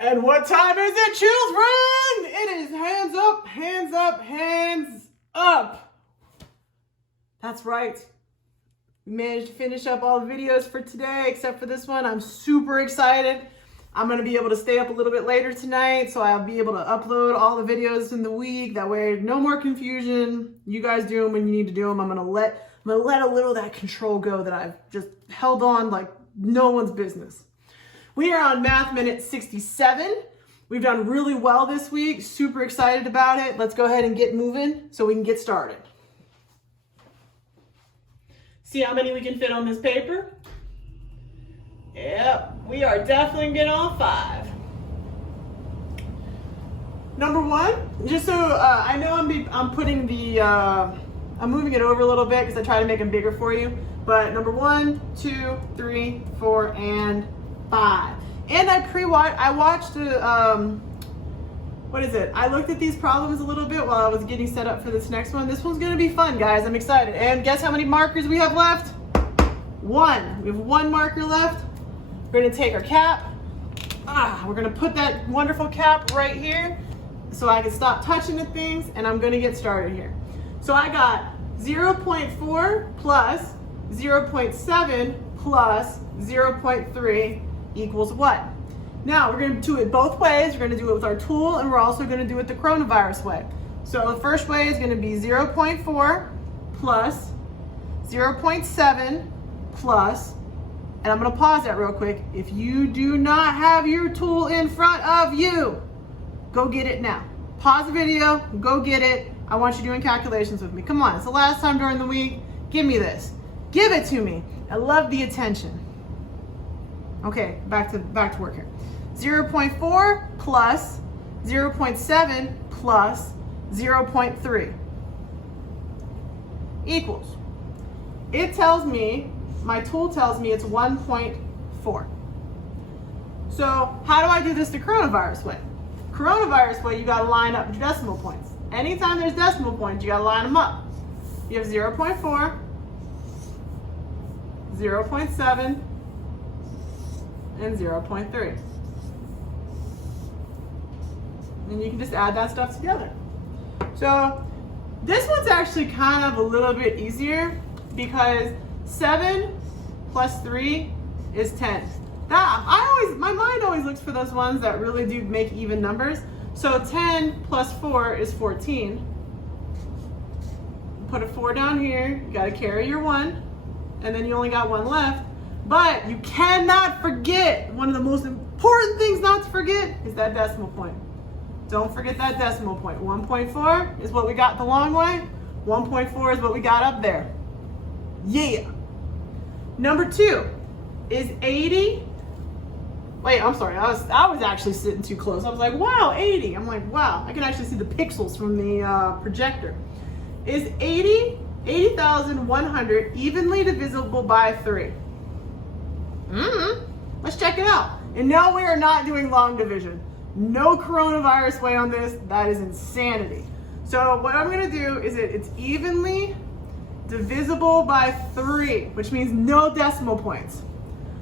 And what time is it, children? It is hands up, hands up, hands up. That's right. We managed to finish up all the videos for today, except for this one. I'm super excited. I'm going to be able to stay up a little bit later tonight, so I'll be able to upload all the videos in the week. That way, no more confusion. You guys do them when you need to do them. I'm going to let a little of that control go that I've just held on like no one's business. We are on Math Minute 67. We've done really well this week. Super excited about it. Let's go ahead and get moving so we can get started. See how many we can fit on this paper? Yep, we are definitely getting all 5. Number 1, just so I know I'm putting the, I'm moving it over a little bit because I try to make them bigger for you. But number 1, 2, 3, 4, and 5. And I watched what is it? I looked at these problems a little bit while I was getting set up for this next one. This one's gonna be fun, guys. I'm excited. And guess how many markers we have left? 1. We have 1 marker left. We're gonna take our cap. We're gonna put that wonderful cap right here so I can stop touching the things, and I'm gonna get started here. So I got 0.4 plus 0.7 plus 0.3 equals what? Now we're gonna do it both ways. We're gonna do it with our tool, and we're also gonna do it the coronavirus way. So the first way is gonna be 0.4 plus 0.7 plus, and I'm gonna pause that real quick. If you do not have your tool in front of you, go get it now. Pause the video, go get it. I want you doing calculations with me. Come on, it's the last time during the week. Give me this. Give it to me. I love the attention. Okay, back to work here. 0.4 plus 0.7 plus 0.3 equals. It tells me, my tool tells me it's 1.4. So how do I do this the coronavirus way? Coronavirus way, you gotta line up your decimal points. Anytime there's decimal points, you gotta line them up. You have 0.4, 0.7, and 0.3. And you can just add that stuff together. So this one's actually kind of a little bit easier because 7 plus 3 is 10. Now, my mind always looks for those ones that really do make even numbers. So 10 plus 4 is 14. Put a 4 down here, you gotta carry your 1, and then you only got 1 left. But you cannot forget, one of the most important things not to forget is that decimal point. Don't forget that decimal point. 1.4 is what we got the long way. 1.4 is what we got up there. Yeah. Number 2 is 80. Wait, I'm sorry. I was actually sitting too close. I was like, wow, 80. I'm like, wow. I can actually see the pixels from the projector. Is 80,100 evenly divisible by 3? Let's check it out. And no, we are not doing long division. No coronavirus way on this. That is insanity. So what I'm gonna do is it's evenly divisible by 3, which means no decimal points.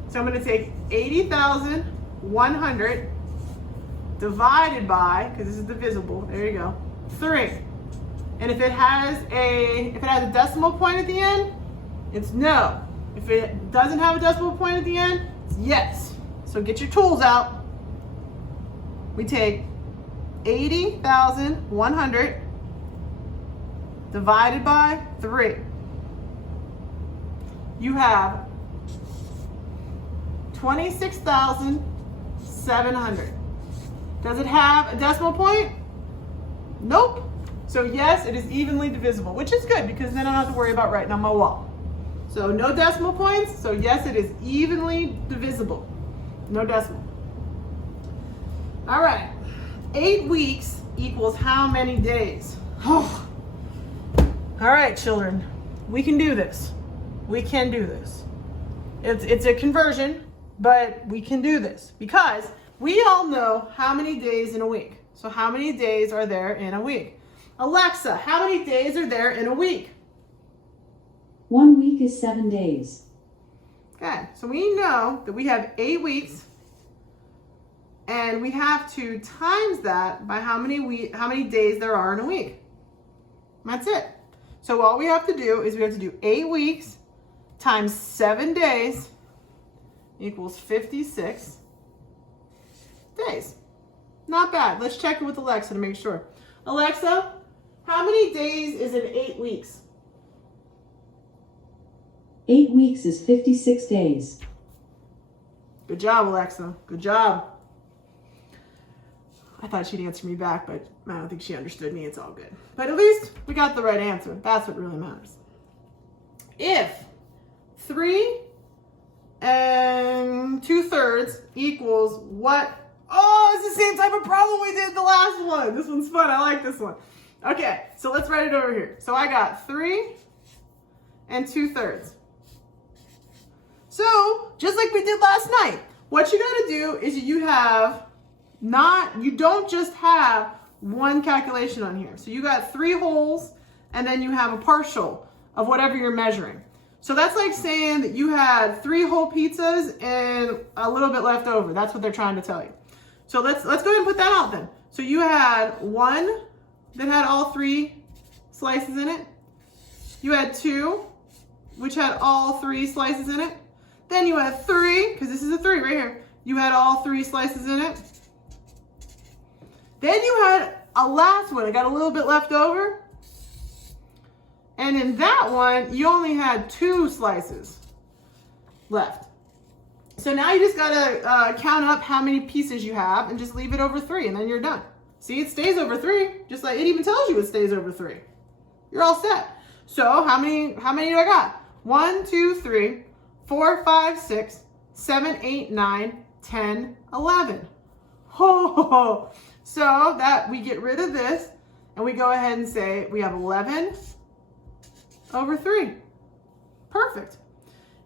So I'm gonna take 80,100 divided by, because this is divisible, there you go, 3. And if it has a decimal point at the end, it's no. If it doesn't have a decimal point at the end, it's yes. So get your tools out. We take 80,100 divided by 3. You have 26,700. Does it have a decimal point? Nope. So yes, it is evenly divisible, which is good because then I don't have to worry about writing on my wall. So no decimal points, so yes, it is evenly divisible. No decimal. All right, 8 weeks equals how many days? Oh. All right, children, we can do this. We can do this. It's a conversion, but we can do this because we all know how many days in a week. So how many days are there in a week? Alexa, how many days are there in a week? 1 week is 7 days. Okay, so we know that we have 8 weeks And we have to times that by how many days there are in a week. That's it. So all we have to do is we have to do 8 weeks times 7 days equals 56 days. Not bad. Let's check it with Alexa to make sure. Alexa, how many days is in 8 weeks? 8 weeks is 56 days. Good job, Alexa. Good job. I thought she'd answer me back, but I don't think she understood me. It's all good. But at least we got the right answer. That's what really matters. If 3 2/3 equals what? Oh, it's the same type of problem we did the last one. This one's fun. I like this one. Okay, so let's write it over here. So I got 3 2/3. So just like we did last night, what you got to do is you don't just have one calculation on here. So you got 3 wholes and then you have a partial of whatever you're measuring. So that's like saying that you had 3 whole pizzas and a little bit left over. That's what they're trying to tell you. So let's go ahead and put that out then. So you had 1 that had all 3 slices in it. You had 2, which had all 3 slices in it. Then you had 3, because this is a 3 right here. You had all 3 slices in it. Then you had a last one that got a little bit left over. And in that one, you only had 2 slices left. So now you just gotta count up how many pieces you have and just leave it over 3 and then you're done. See, it stays over 3, just like it even tells you it stays over 3. You're all set. So how many do I got? 1, 2, 3, 4, 5, 6, 7, 8, 9, 10, 11. Oh, so that we get rid of this and we go ahead and say we have 11 over 3. Perfect.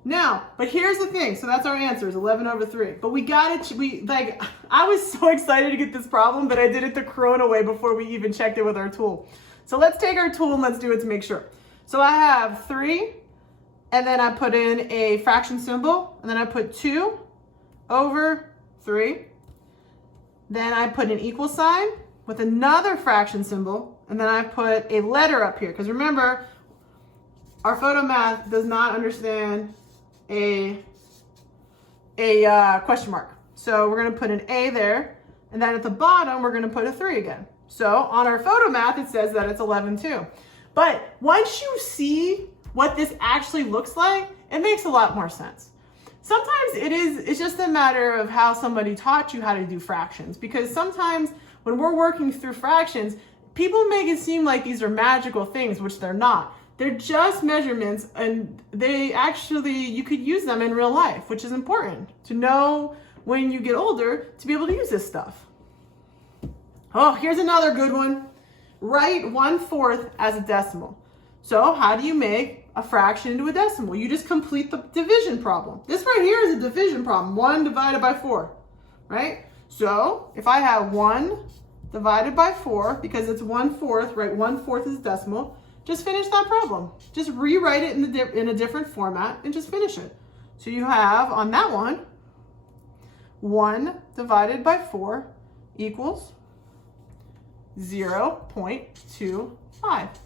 Now, but here's the thing. So that's our answer is 11 over 3. But we got it. I was so excited to get this problem, but I did it the Corona way before we even checked it with our tool. So let's take our tool and let's do it to make sure. So I have 3, and then I put in a fraction symbol, and then I put 2 over 3. Then I put an equal sign with another fraction symbol, and then I put a letter up here. Because remember, our photo math does not understand a question mark. So we're going to put an A there, and then at the bottom, we're going to put a 3 again. So on our photo math, it says that it's 11 too. But once you see what this actually looks like, it makes a lot more sense. Sometimes it's just a matter of how somebody taught you how to do fractions, because sometimes when we're working through fractions, people make it seem like these are magical things, which they're not. They're just measurements, and you could use them in real life, which is important to know when you get older to be able to use this stuff. Oh, here's another good one. Write 1/4 as a decimal. So how do you make a fraction into a decimal? You just complete the division problem. This right here is a division problem. 1 divided by 4, right? So if I have 1 divided by 4, because it's 1/4, right? 1/4 is decimal. Just finish that problem. Just rewrite it in a different format and just finish it. So you have on that one, 1 divided by 4 equals 0.25.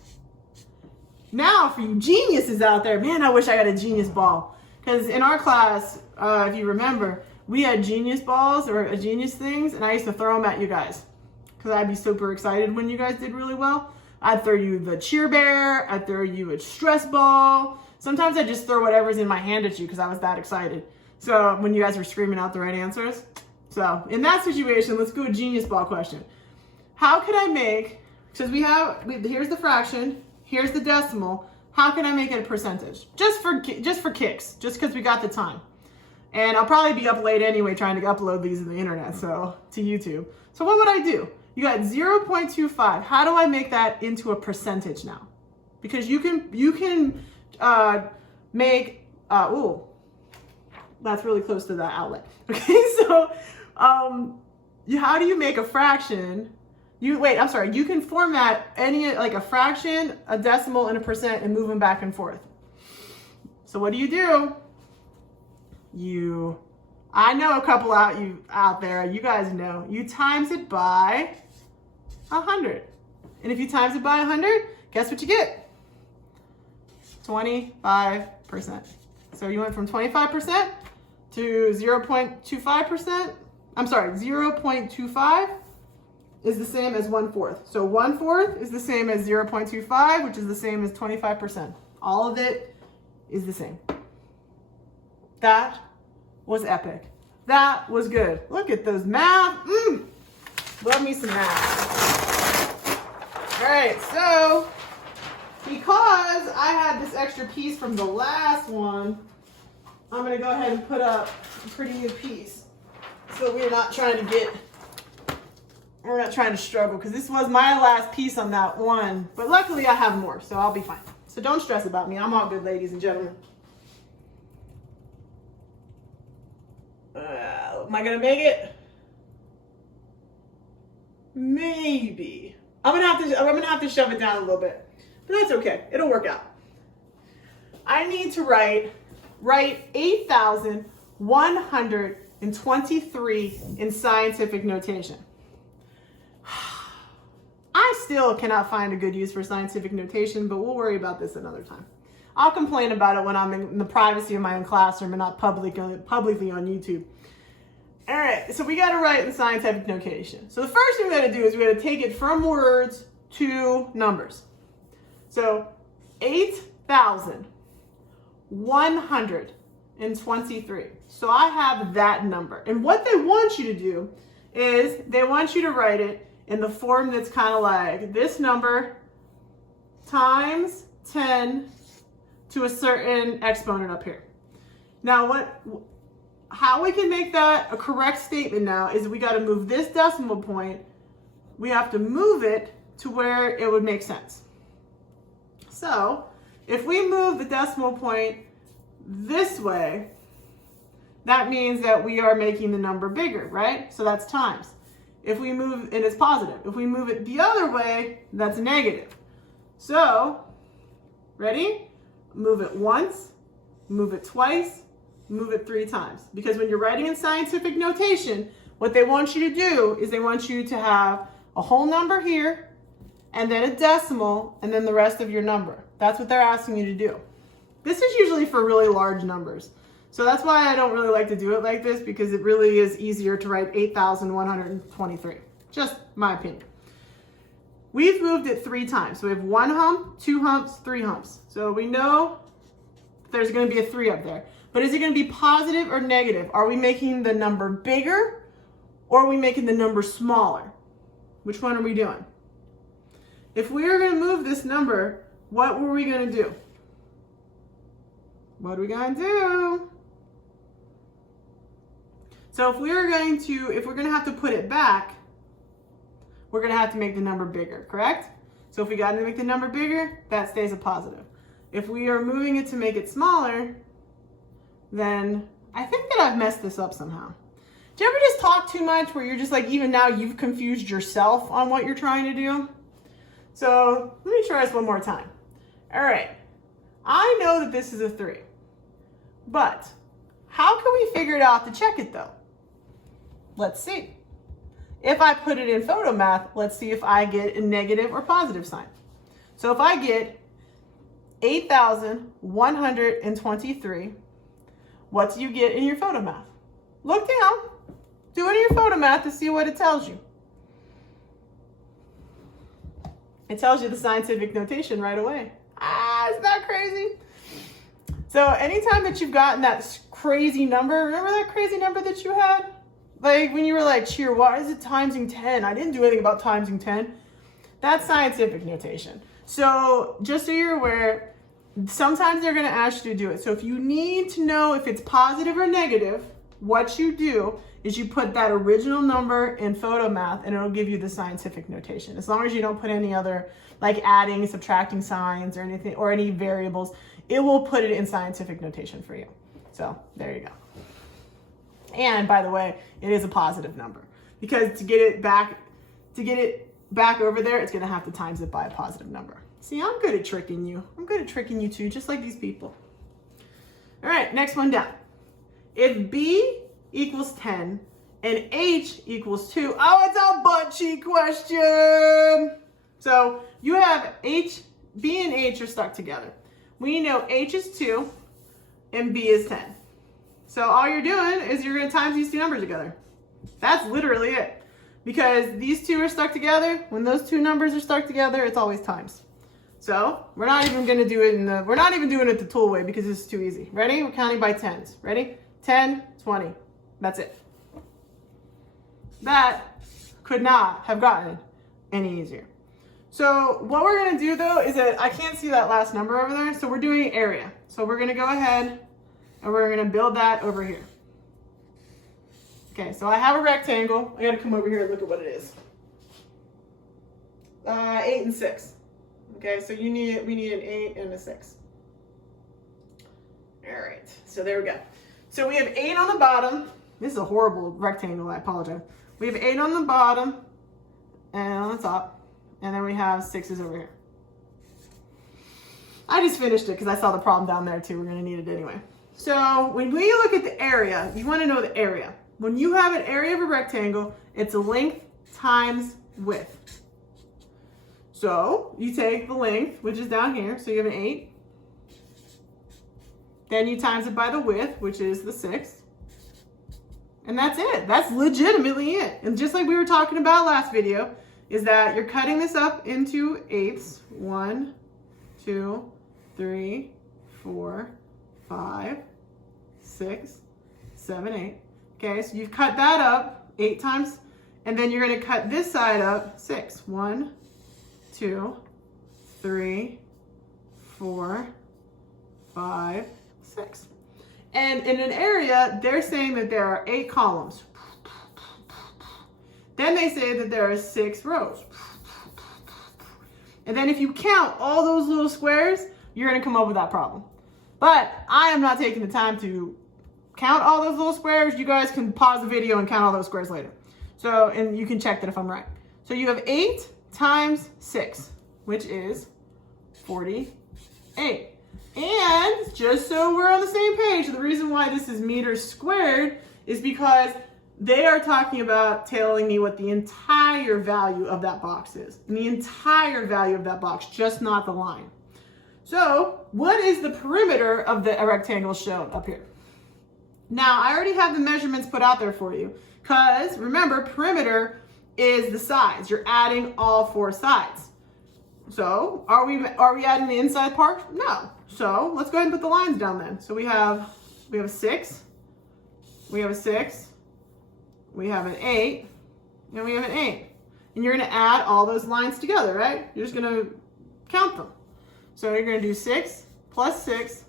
Now for you geniuses out there, man, I wish I had a genius ball. Because in our class, if you remember, we had genius balls or genius things, and I used to throw them at you guys. Because I'd be super excited when you guys did really well. I'd throw you the cheer bear, I'd throw you a stress ball. Sometimes I'd just throw whatever's in my hand at you because I was that excited. So when you guys were screaming out the right answers. So in that situation, let's do a genius ball question. How could I make, because here's the fraction, here's the decimal, how can I make it a percentage? Just for kicks, just because we got the time. And I'll probably be up late anyway trying to upload these to the internet, so to YouTube. So what would I do? You got 0.25. How do I make that into a percentage now? Because you can make, that's really close to that outlet. Okay, so how do you make a fraction? You can format any, like a fraction, a decimal, and a percent and move them back and forth. So what do? You I know a couple out there, you guys know. You times it by 100. And if you times it by 100, guess what you get? 25%. So you went from 25% to 0.25%. I'm sorry, 0.25 is the same as 1/4. So 1/4 is the same as 0.25, which is the same as 25%. All of it is the same. That was epic. That was good. Look at those math. Love me some math. All right, so because I had this extra piece from the last one, I'm gonna go ahead and put up a pretty new piece. So we're not trying to struggle, because this was my last piece on that one. But luckily I have more, so I'll be fine. So don't stress about me. I'm all good, ladies and gentlemen. Am I gonna make it? Maybe. I'm gonna have to shove it down a little bit, but that's okay. It'll work out. I need to write 8,123 in scientific notation. I still cannot find a good use for scientific notation, but we'll worry about this another time. I'll complain about it when I'm in the privacy of my own classroom and not publicly on YouTube. All right, so we got to write in scientific notation. So the first thing we got to do is we got to take it from words to numbers. So 8,123. So I have that number. And what they want you to do is they want you to write it in the form that's kind of like this number times 10 to a certain exponent up here. Now how we can make that a correct statement now is we got to move this decimal point. We have to move it to where it would make sense. So if we move the decimal point this way, that means that we are making the number bigger, right? So that's times. If we move, and it's positive. If we move it the other way, that's negative. So, ready? Move it once, move it twice, move it 3 times. Because when you're writing in scientific notation, what they want you to do is they want you to have a whole number here, and then a decimal, and then the rest of your number. That's what they're asking you to do. This is usually for really large numbers. So that's why I don't really like to do it like this, because it really is easier to write 8,123. Just my opinion. We've moved it 3 times. So we have 1 hump, 2 humps, 3 humps. So we know there's going to be a 3 up there. But is it going to be positive or negative? Are we making the number bigger, or are we making the number smaller? Which one are we doing? If we were going to move this number, what were we going to do? What are we going to do? So if we're going to have to put it back, we're going to have to make the number bigger, correct? So if we got to make the number bigger, that stays a positive. If we are moving it to make it smaller, then I think that I've messed this up somehow. Do you ever just talk too much where you're just like, even now you've confused yourself on what you're trying to do? So let me try this one more time. All right, I know that this is a 3, but how can we figure it out to check it though? Let's see. If I put it in PhotoMath, let's see if I get a negative or positive sign. So if I get 8,123, what do you get in your PhotoMath? Look down, do it in your PhotoMath to see what it tells you. It tells you the scientific notation right away. Isn't that crazy? So anytime that you've gotten that crazy number, remember that crazy number that you had? Like when you were like, cheer, why is it timesing 10? I didn't do anything about timesing 10. That's scientific notation. So just so you're aware, sometimes they're going to ask you to do it. So if you need to know if it's positive or negative, what you do is you put that original number in PhotoMath and it'll give you the scientific notation. As long as you don't put any other like adding, subtracting signs or anything, or any variables, it will put it in scientific notation for you. So there you go. And by the way, it is a positive number, because to get it back over there, it's going to have to times it by a positive number. See, I'm good at tricking you. I'm good at tricking you too, just like these people. All right, next one down. If B equals 10 and h equals 2. Oh, it's a butt cheek question. So you have h, b and h are stuck together. We know h is 2 and b is 10. So all you're doing is you're going to times these two numbers together. That's literally it. Because these two are stuck together, when those two numbers are stuck together, it's always times. So we're not even going to do it we're not even doing it the tool way because this is too easy. Ready? We're counting by tens. Ready? 10, 20. That's it. That could not have gotten any easier. So what we're going to do though is that I can't see that last number over there. So we're doing area. So we're going to go ahead and we're going to build that over here. Okay, so I have a rectangle. I got to come over here and look at what it is. 8 and 6. Okay, so we need an 8 and a 6. All right, so there we go. So we have 8 on the bottom. This is a horrible rectangle, I apologize. We have 8 on the bottom and on the top, and then we have 6s over here. I just finished it because I saw the problem down there too. We're going to need it anyway. So when we look at the area, you want to know the area. When you have an area of a rectangle, it's a length times width. So you take the length, which is down here, so you have an 8. Then you times it by the width, which is the 6. And that's it. That's legitimately it. And just like we were talking about last video, is that you're cutting this up into eighths. 1, 2, 3, 4, 5, 6, 7, 8. Okay, so you've cut that up 8 times, and then you're going to cut this side up 6. 1, 2, 3, 4, 5, 6. And in an area, they're saying that there are 8 columns. Then they say that there are 6 rows. And then if you count all those little squares, you're going to come up with that problem. But I am not taking the time to count all those little squares. You guys can pause the video and count all those squares later. So, and you can check that if I'm right. So you have 8 times 6, which is 48. And just so we're on the same page, the reason why this is meters squared is because they are talking about telling me what the entire value of that box is. And the entire value of that box, just not the line. So what is the perimeter of the rectangle shown up here? Now, I already have the measurements put out there for you because remember, perimeter is the sides. You're adding all 4 sides. So are we adding the inside part? No. So let's go ahead and put the lines down then. So we have a 6, we have a 6, we have an 8, and we have an 8. And you're going to add all those lines together, right? You're just going to count them. So you're going to do 6 plus 6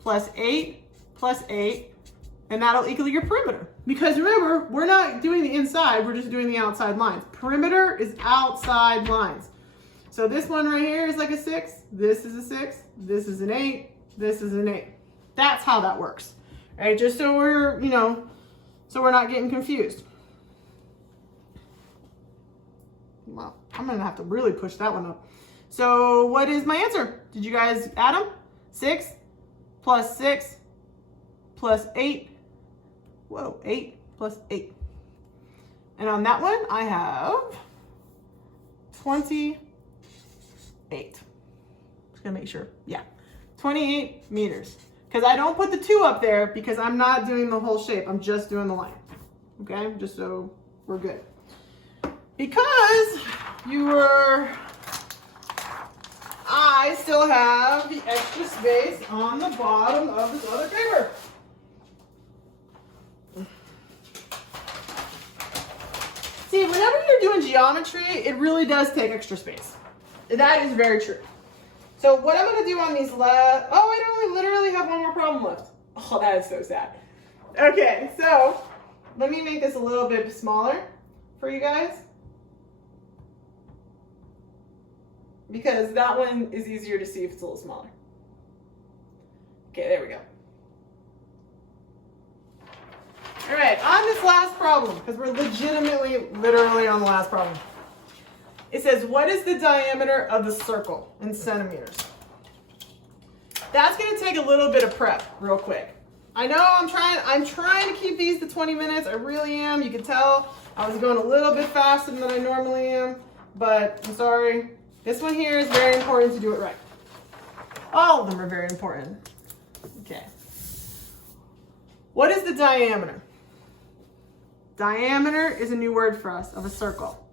plus 8 plus 8, and that'll equal your perimeter. Because remember, we're not doing the inside, we're just doing the outside lines. Perimeter is outside lines. So this one right here is like a 6, this is a 6, this is an 8, this is an 8. That's how that works, right? Just so we're, so we're not getting confused. Well, I'm gonna have to really push that one up. So what is my answer? Did you guys add them? 6 plus 6 plus 8. Whoa, 8 plus 8. And on that one, I have 28. Just gonna make sure. Yeah, 28 meters. Because I don't put the 2 up there because I'm not doing the whole shape. I'm just doing the line. Okay, just so we're good. Because I still have the extra space on the bottom of this other paper. See, whenever you're doing geometry, it really does take extra space. That is very true. So what I'm going to do on these I only literally have one more problem left. Oh, that is so sad. Okay, so let me make this a little bit smaller for you guys. Because that one is easier to see if it's a little smaller. Okay, there we go. All right, on this last problem, because we're literally on the last problem. It says, what is the diameter of the circle in centimeters? That's going to take a little bit of prep real quick. I know I'm trying to keep these to 20 minutes. I really am. You can tell I was going a little bit faster than I normally am, but I'm sorry. This one here is very important to do it right. All of them are very important. Okay. What is the diameter? Diameter is a new word for us of a circle.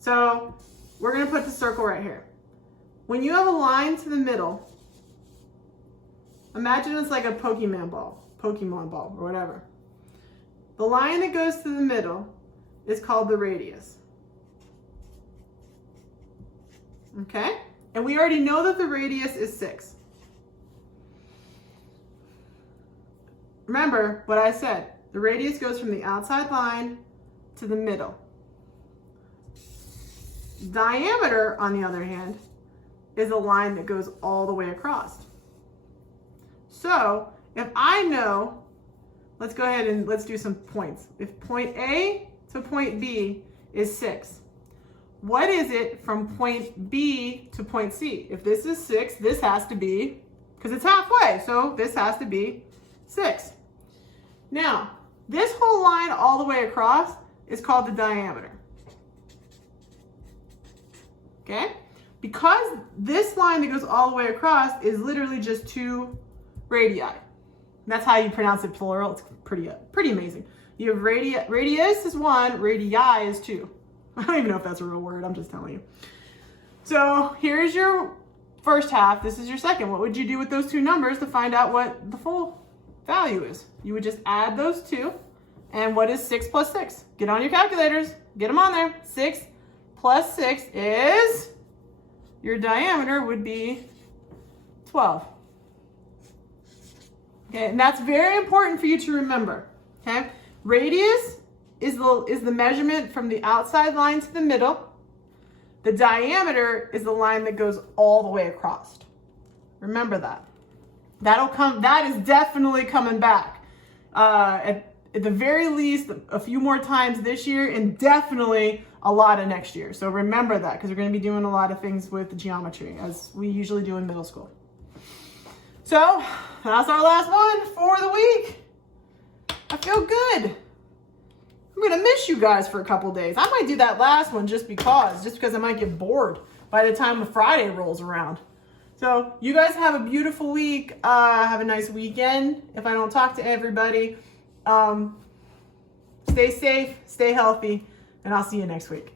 So we're going to put the circle right here. When you have a line to the middle, imagine it's like a Pokemon ball, or whatever. The line that goes to the middle is called the radius. Okay? And we already know that the radius is 6. Remember what I said. The radius goes from the outside line to the middle. Diameter, on the other hand, is a line that goes all the way across. So if I know, let's go ahead and let's do some points. If point A to point B is 6, what is it from point B to point C? If this is 6, this has to be, because it's halfway, so this has to be 6. Now, this whole line all the way across is called the diameter. Okay? Because this line that goes all the way across is literally just 2 radii. That's how you pronounce it plural. It's pretty amazing. You have radius is 1, radii is 2. I don't even know if that's a real word. I'm just telling you. So here's your first half. This is your second. What would you do with those 2 numbers to find out what the full value is? You would just add those 2. And what is 6 plus 6? Get on your calculators. Get them on there. 6 plus 6 is, your diameter would be 12. Okay, and that's very important for you to remember. Okay, radius is the measurement from the outside line to the middle. The diameter is the line that goes all the way across. Remember that. That is definitely coming back. At the very least, a few more times this year, and definitely a lot of next year. So remember that, because we're going to be doing a lot of things with geometry, as we usually do in middle school. So that's our last one for the week. I feel good. I'm going to miss you guys for a couple days. I might do that last one just because I might get bored by the time the Friday rolls around. So you guys have a beautiful week. Have a nice weekend. If I don't talk to everybody, stay safe, stay healthy, and I'll see you next week.